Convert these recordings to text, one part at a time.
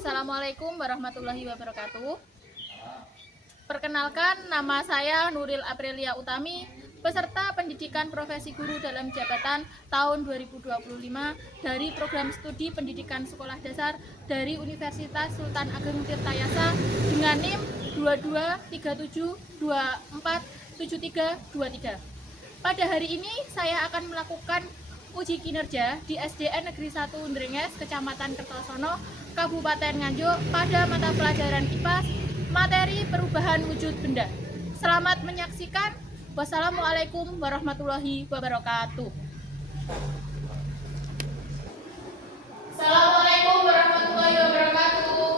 Assalamualaikum warahmatullahi wabarakatuh. Perkenalkan, nama saya Nuril Aprilia Utami, peserta pendidikan profesi guru dalam jabatan tahun 2025 dari program studi pendidikan sekolah dasar dari Universitas Sultan Ageng Tirtayasa dengan NIM 2237247323. Pada hari ini saya akan melakukan uji kinerja di SDN Negeri 1 Ndrenges, Kecamatan Kertosono, Kabupaten Nganjuk pada mata pelajaran IPA materi perubahan wujud benda. Selamat menyaksikan. Wassalamualaikum warahmatullahi wabarakatuh. Assalamualaikum warahmatullahi wabarakatuh.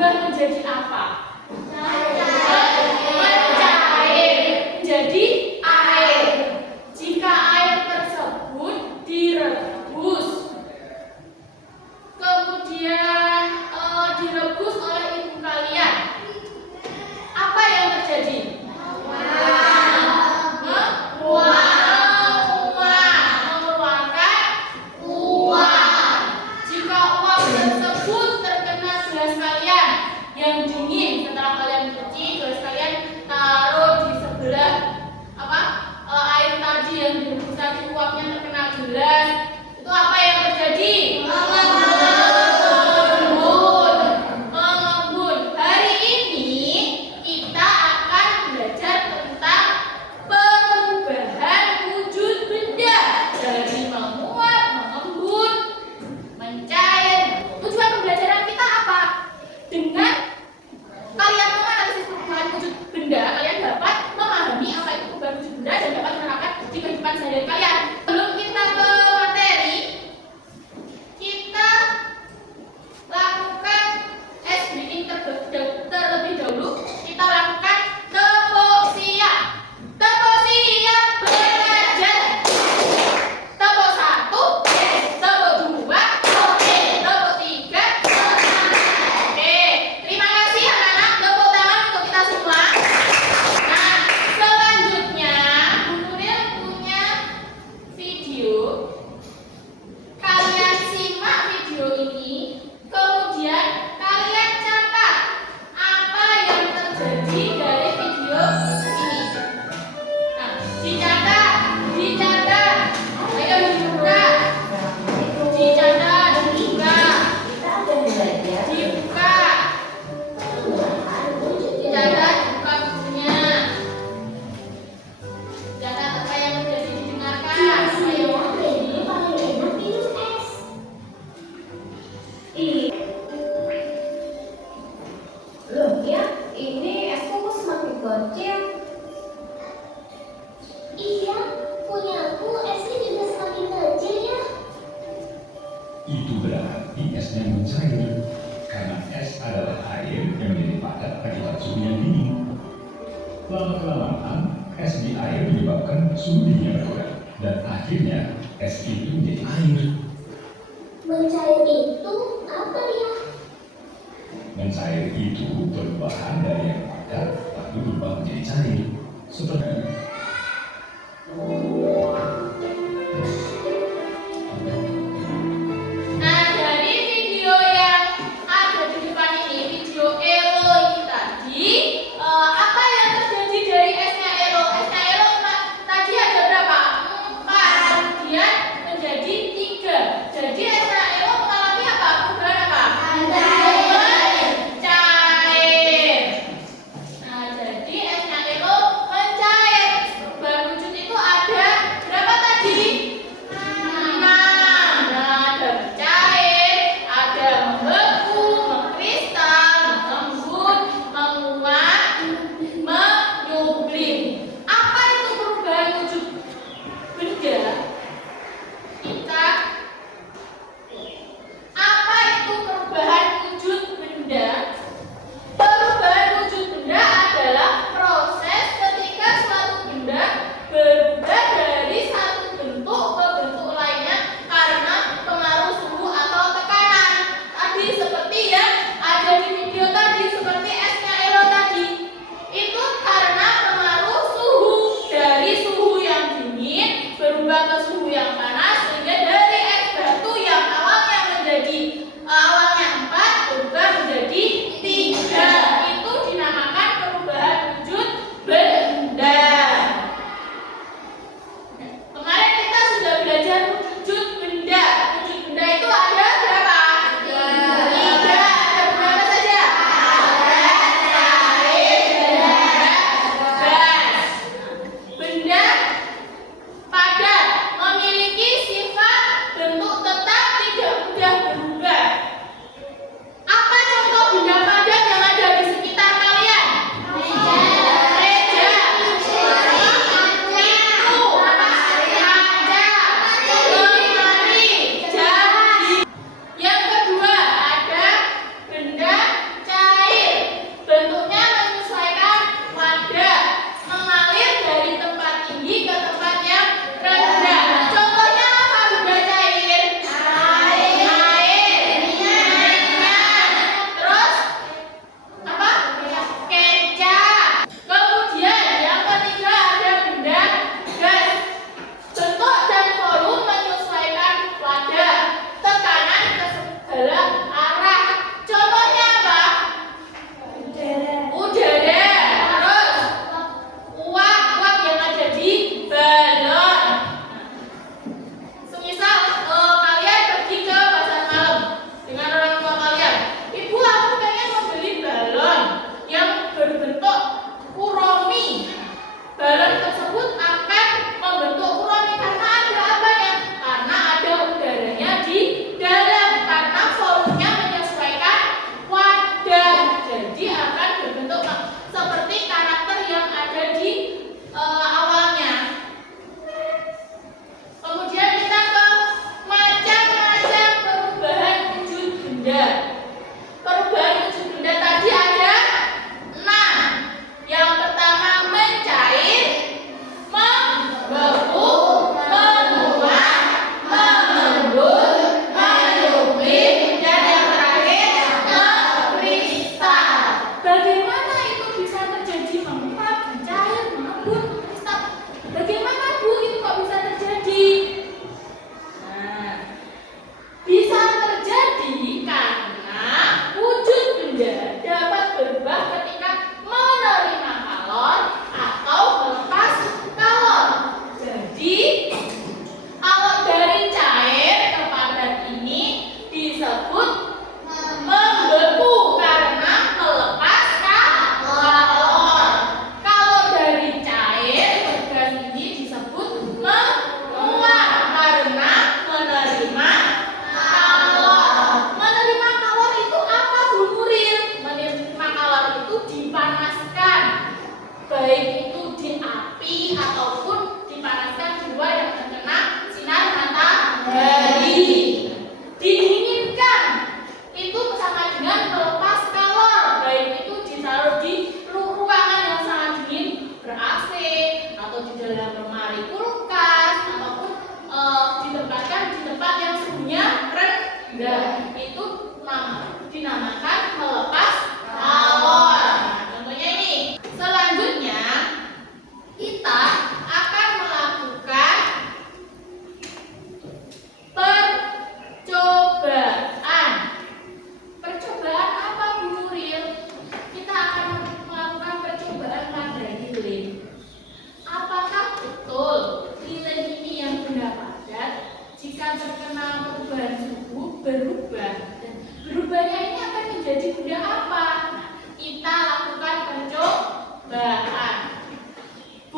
Menjadi apa? Mencair. Jadi air. Jika air tersebut direbus, kemudian direbus oleh ibu kalian, apa yang terjadi? Mengeluarkan uang. Jika uang tersebut terkena gelas kalian yang dingin, setelah kalian cuci, gelas kalian taruh di sebelah air tadi yang direbus tadi, uapnya terkena gelas, itu apa yang terjadi? Mengembun. Hari ini kita akan belajar tentang perubahan wujud benda dari menguap, mengembun, mencair. Tujuan pembelajaran kita apa? Dengan kalian menganalisis perubahan wujud benda, kalian dapat memahami apa itu perubahan wujud benda dan dapat menerapkan di kehidupan sehari-hari kalian. Sebelum kita ke materi, ya, ini esku kok semakin kecil. Iya, punya aku esnya juga semakin kecil ya. Itu berarti esnya mencair. Karena es adalah air yang menjadi padat akibat suhu yang dingin. Lama-kelamaan, es di air menyebabkan suhu dinginnya berkurang. Dan akhirnya, es itu menjadi air. Mencair itu apa ya? Mencair itu perubahan dari yang padat lalu berubah menjadi cair. Seperti Nah, dari video yang ada di depan ini, video Elo ini tadi, apa yang terjadi dari esnya Elo? Esnya Elo tadi ada berapa? 4, kemudian menjadi 3. Jadi esnya Elo mengalami apa? Perubahan apa? Mencair. Nah, jadi esnya Elo mencair. Perubahan wujud itu ada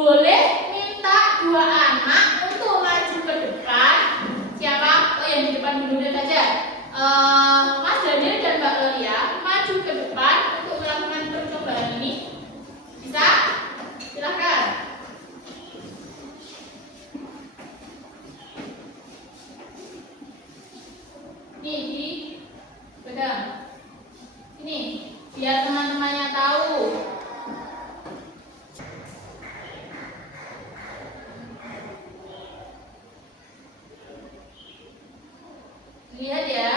boleh minta dua anak untuk maju ke depan. Siapa? Oh, yang di depan dulu saja. Mas Daniel dan Mbak Lolia maju ke depan untuk melakukan percobaan ini. Bisa? Silahkan. Nih, pegang. Ini, biar teman-temannya tahu. Lihat ya.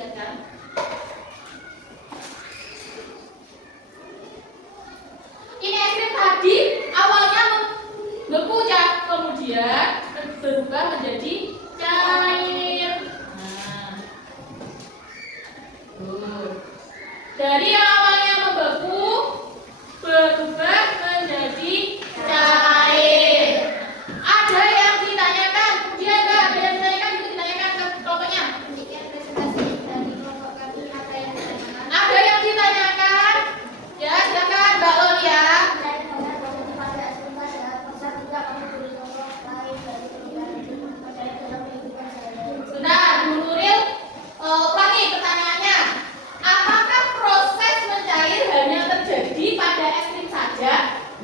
lihat kan? Ini es krim tadi awalnya membeku ya, kemudian berubah menjadi cair. Nah, tuh. Dari yang awalnya membeku berubah menjadi cair. Ada yang ditanyakan? Kemudian ada yang ditanyakan? Itu ditanyakan ke kelompoknya. Demikian presentasi dari kelompok kami. Ada yang ditanyakan? Ada yang ditanyakan? Ya, silakan Mbak Lolia. Saya dengar bahwa pada es krim pada pasal 3 kami beri contoh lain dari perubahan itu percaya dalam kehidupan sehari-hari. Sebentar, Bu Nuril. Ulangi pertanyaannya. Apakah proses mencair hanya terjadi pada es krim saja?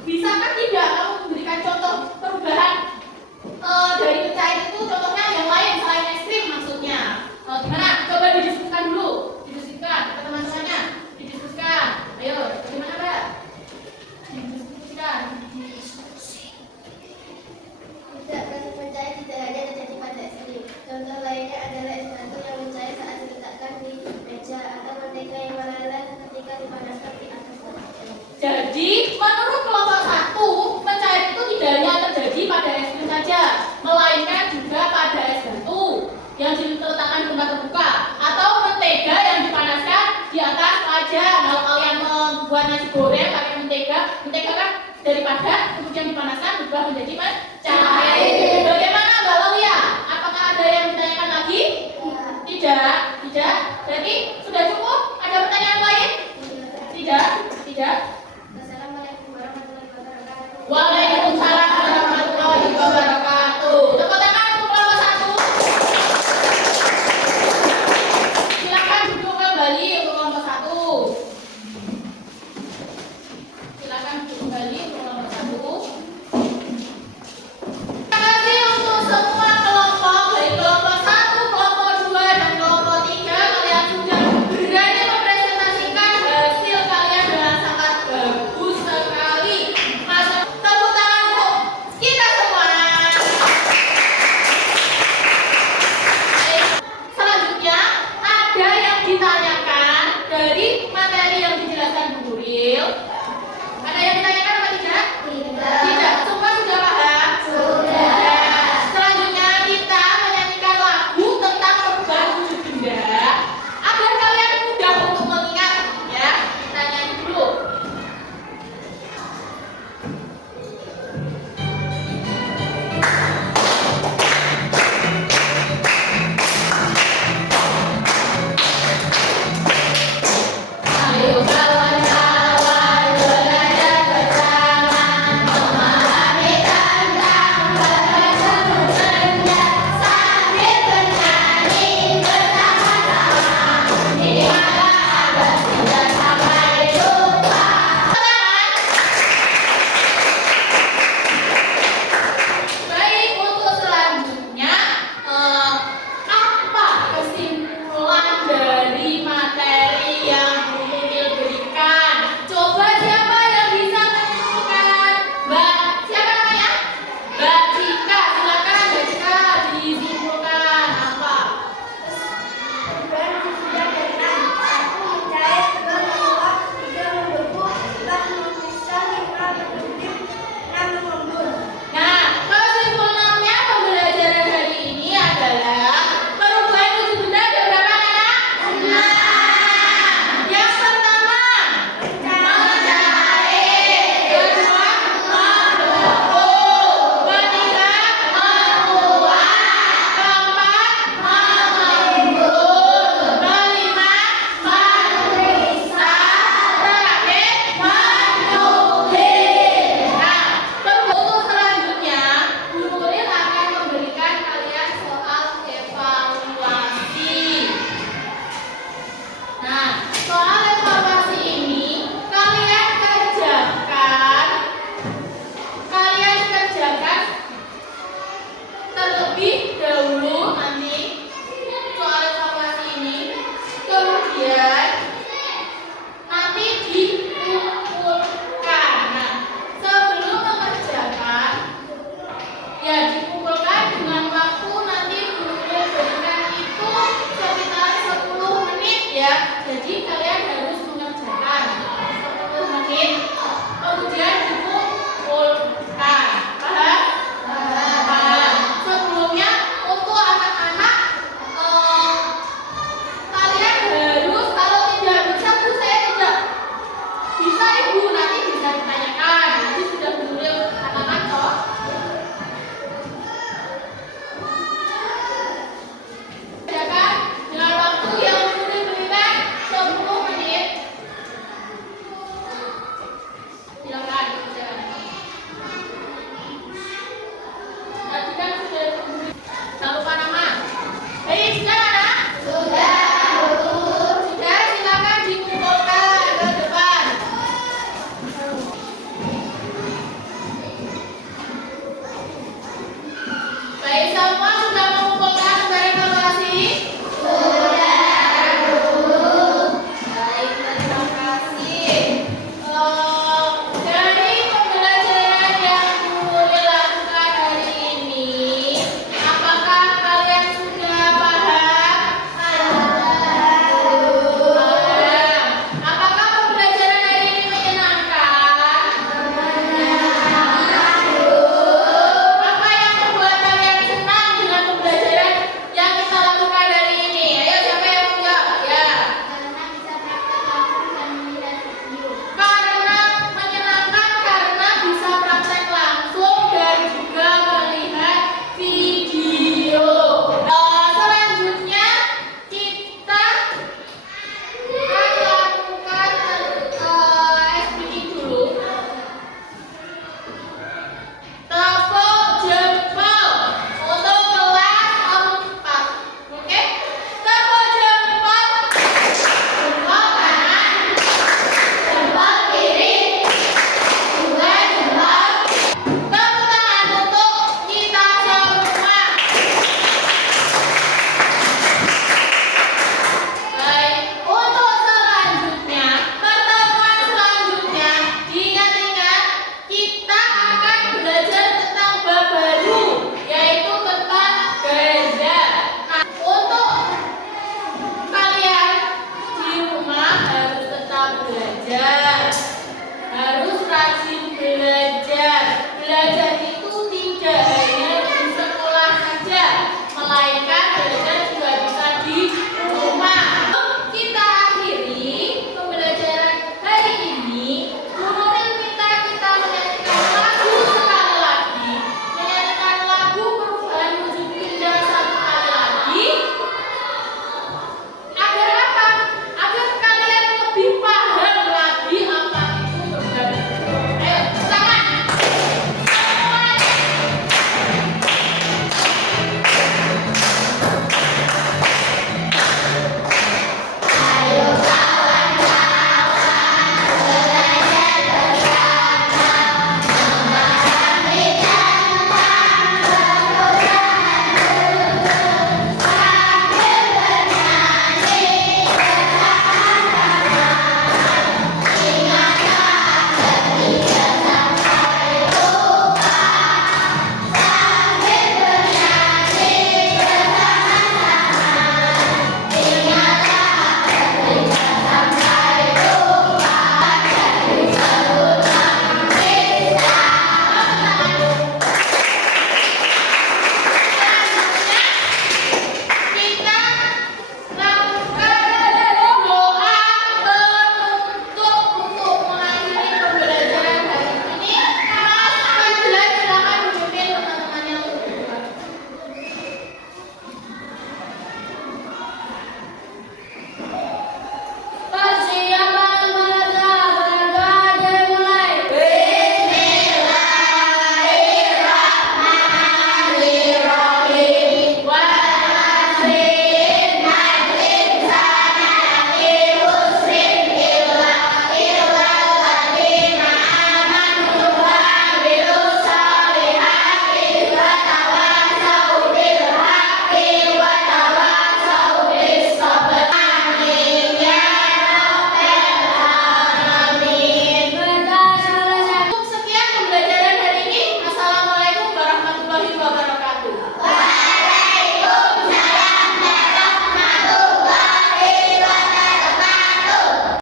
Bisakah tidak kamu memberikan contoh perubahan dari mencair itu? Contohnya yang lain selain es krim maksudnya. Gimana? Coba didiskusikan dulu. Didiskusikan ke teman-temannya. Didiskusikan. Ayo, bagaimana Mbak? Didiskusikan. Tidak, proses mencair tidak hanya terjadi pada es krim. Contoh lainnya adalah es batu yang mencair saat diletakkan di meja atau mentega yang meleleh ketika dipanaskan di atas batu. Jadi, menurut kelompok 1, mencair itu tidak hanya terjadi pada es krim saja, melainkan juga pada es batu yang diletakkan di tempat terbuka atau mentega yang dipanaskan di atas wajan. Kalau kalian membuat nasi goreng pakai mentega kan daripada kemudian dipanaskan berubah menjadi mencair. Bagaimana Mbak Lolia? Apakah ada yang ditanyakan lagi? Tidak. Berarti sudah cukup? Ada pertanyaan lain? Tidak. Wassalamualaikum warahmatullahi wabarakatuh. Waalaikumsalam warahmatullahi wabarakatuh. Tepuk tangan untuk kelompok 1. Silakan duduk kembali untuk kelompok 1. Silakan duduk kembali untuk kelompok 1. Terima kasih untuk semua kelompok, baik kelompok 1, kelompok 2, dan kelompok 3. Kalian sudah berani mempresentasikan hasil kalian dengan sangat saya